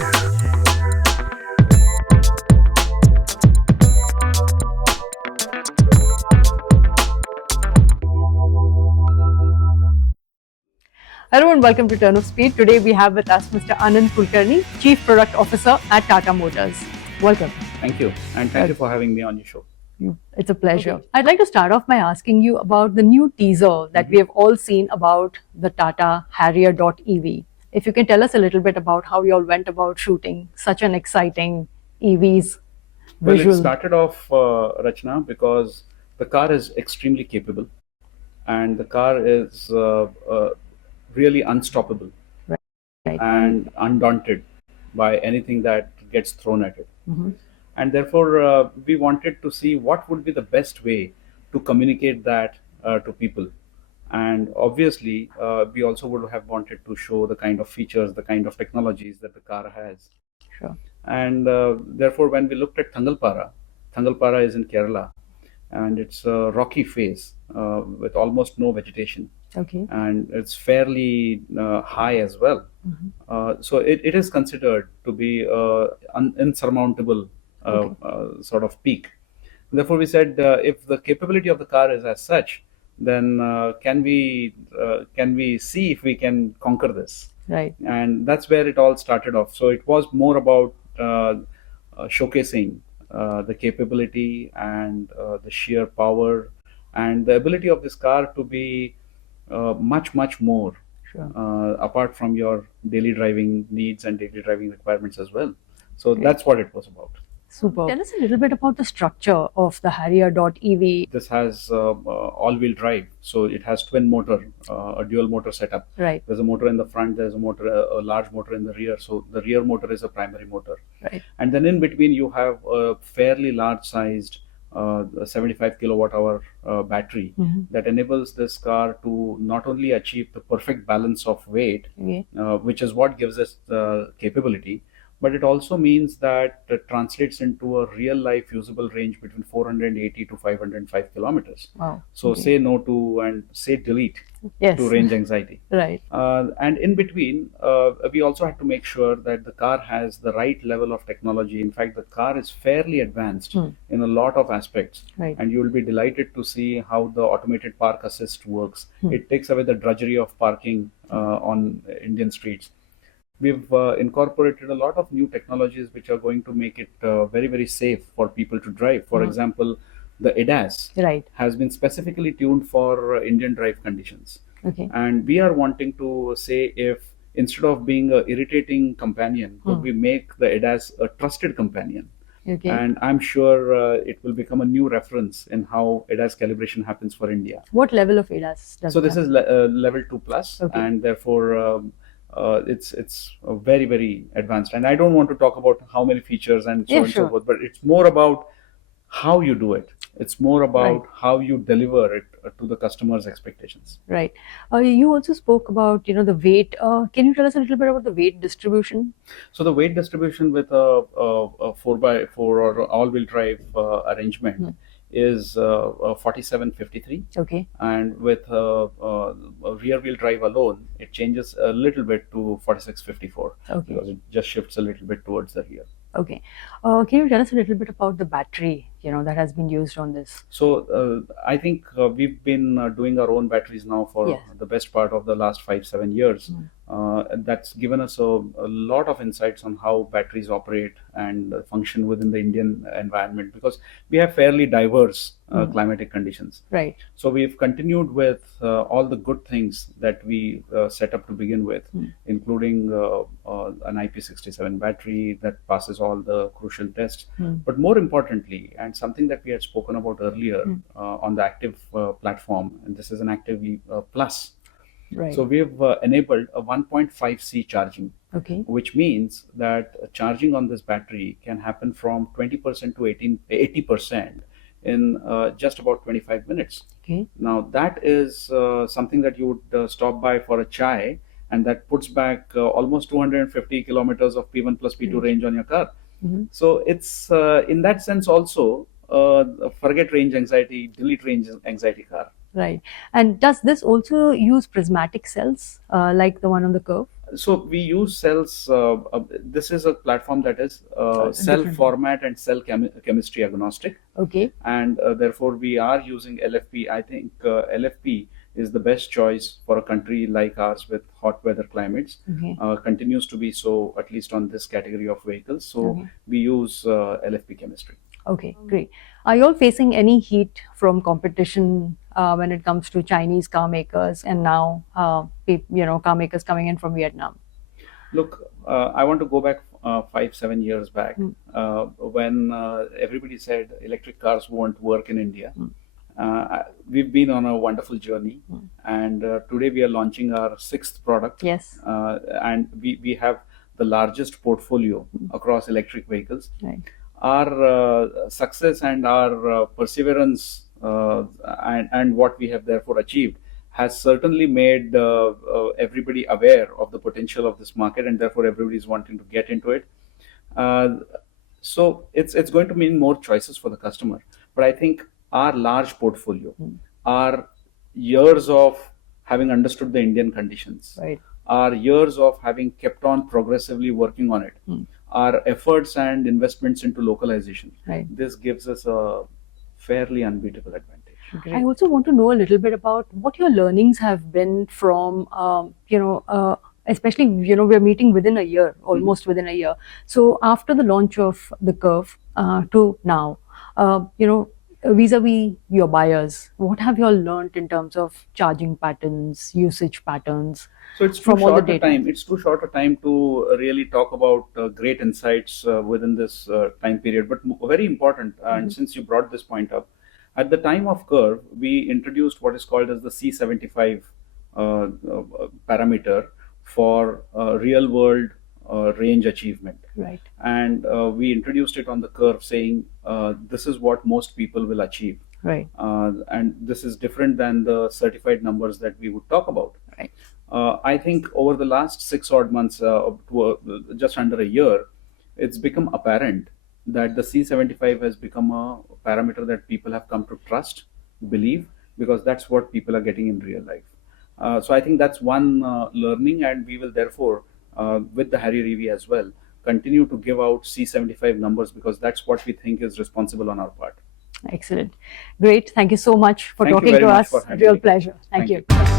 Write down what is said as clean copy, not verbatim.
Hello and welcome to Turn of Speed. Today we have with us Mr. Anand Kulkarni, Chief Product Officer at Tata Motors. Welcome. Thank you, and thank you for having me on your show. It's a pleasure. Okay. I'd like to start off by asking you about the new teaser that we have all seen about the Tata Harrier.ev. If you can tell us a little bit about how you all went about shooting such an exciting EV's visual. Well, it started off, Rachna, because the car is extremely capable, and the car is really unstoppable and undaunted by anything that gets thrown at it. And therefore, we wanted to see what would be the best way to communicate that to people. And obviously, we also would have wanted to show the kind of features, the kind of technologies that the car has. Sure. And therefore, when we looked at Thangalpara is in Kerala, and it's a rocky face with almost no vegetation. Okay. And it's fairly high as well. So it is considered to be an insurmountable sort of peak. Therefore, we said if the capability of the car is as such, then can we see if we can conquer this? Right. And that's where it all started off. So it was more about showcasing the capability and the sheer power and the ability of this car to be much more, apart from your daily driving needs and daily driving requirements as well. So that's what it was about. Super. Tell us a little bit about the structure of the Harrier.ev. This has all-wheel drive, so it has twin motor, a dual motor setup. Right. There's a motor in the front, there's a large motor in the rear, so the rear motor is a primary motor. Right. And then in between you have a fairly large-sized 75 kilowatt hour battery that enables this car to not only achieve the perfect balance of weight, which is what gives us the capability, but it also means that it translates into a real life usable range between 480 to 505 kilometers. Wow. So say no to and say delete to range anxiety. Right. And in between, we also had to make sure that the car has the right level of technology. In fact, the car is fairly advanced in a lot of aspects. Right. And you will be delighted to see how the automated park assist works. It takes away the drudgery of parking on Indian streets. We've incorporated a lot of new technologies which are going to make it very safe for people to drive. For example, the ADAS has been specifically tuned for Indian drive conditions. Okay. And we are wanting to say, if instead of being an irritating companion, could we make the ADAS a trusted companion? Okay. And I'm sure it will become a new reference in how ADAS calibration happens for India. What level of ADAS does So this is level 2 plus, and therefore it's very advanced. And I don't want to talk about how many features and so on and so forth, but it's more about how you do it. It's more about how you deliver it to the customer's expectations. Right. You also spoke about the weight. Can you tell us a little bit about the weight distribution? So the weight distribution with a 4x4 or all-wheel drive arrangement is 4753. Okay. And with a rear-wheel drive alone, it changes a little bit to 4654. Okay. Because it just shifts a little bit towards the rear. Okay. Can you tell us a little bit about the battery, that has been used on this? So I think we've been doing our own batteries now for the best part of the last 5-7 years. That's given us a lot of insights on how batteries operate and function within the Indian environment, because we have fairly diverse climatic conditions. Right. So we've continued with all the good things that we set up to begin with, including an IP67 battery that passes all the crucial tests. But more importantly, and something that we had spoken about earlier on the Active platform, and this is an Active Plus. Right. So we've enabled a 1.5C charging, which means that charging on this battery can happen from 20% to 80% in just about 25 minutes. Okay. Now that is something that you would stop by for a chai, and that puts back almost 250 kilometers of P1 plus P2 range on your car. So it's in that sense also forget range anxiety, delete range anxiety car. Right. And does this also use prismatic cells like the one on the curve? So we use cells. This is a platform that is cell different. format and cell chemistry agnostic. Okay. And therefore we are using LFP. I think LFP is the best choice for a country like ours with hot weather climates. Okay. Continues to be so, at least on this category of vehicles. So Okay. we use LFP chemistry. Okay, great. Are you all facing any heat from competition when it comes to Chinese car makers and now car makers coming in from Vietnam? Look, I want to go back 5-7 years back when everybody said electric cars won't work in India. We've been on a wonderful journey, and today we are launching our 6th product. Yes. And we have the largest portfolio across electric vehicles. Right. Our success and our perseverance and what we have therefore achieved has certainly made everybody aware of the potential of this market, and therefore everybody is wanting to get into it. So it's going to mean more choices for the customer. But I think our large portfolio, our years of having understood the Indian conditions, Right. our years of having kept on progressively working on it, our efforts and investments into localization, Right. this gives us a fairly unbeatable advantage. Great. I also want to know a little bit about what your learnings have been from, especially, we're meeting within a year, almost within a year. So after the launch of the Curve to now, vis-a-vis your buyers, what have you all learned in terms of charging patterns, usage patterns? So it's too short a time. It's too short a time to really talk about great insights within this time period. But very important, and since you brought this point up, at the time of Curve, we introduced what is called as the C75 parameter for real-world range achievement. Right. And we introduced it on the Curve, saying this is what most people will achieve. Right. And this is different than the certified numbers that we would talk about. Right. I think over the last 6 odd months, just under a year, it's become apparent that the C75 has become a parameter that people have come to trust, believe, because that's what people are getting in real life. So I think that's one learning, and we will therefore, with the Harrier.ev as well, continue to give out C75 numbers, because that's what we think is responsible on our part. Excellent. Great. Thank you so much for Thank you talking very to much us. for having Real me. pleasure. Thank Thank you.